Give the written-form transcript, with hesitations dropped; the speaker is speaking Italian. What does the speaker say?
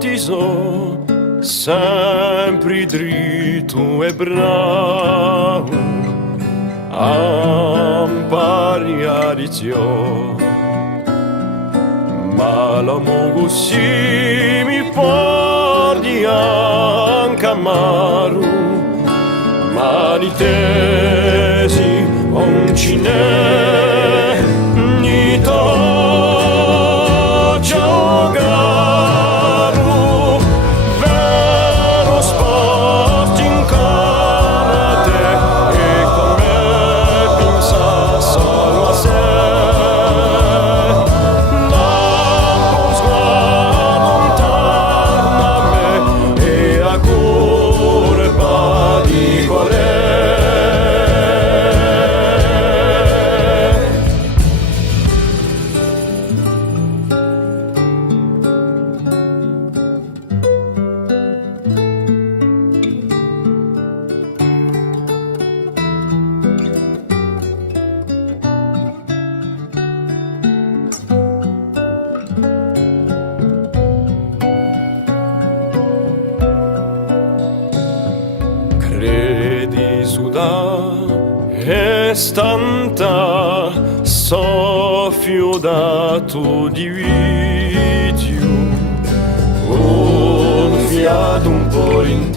battiso sempre dritto e bravo, ampari a rizio, ma l'uomo così mi porti anche a Maru, ma di tesi non ci n'è, ni to giocaru, vero sport in karate, e come pensa solo a sé, lampo sguardo lontano a me, e a colpa di qual è. Credi suda e stanta soffio dato di video un fiato un po' in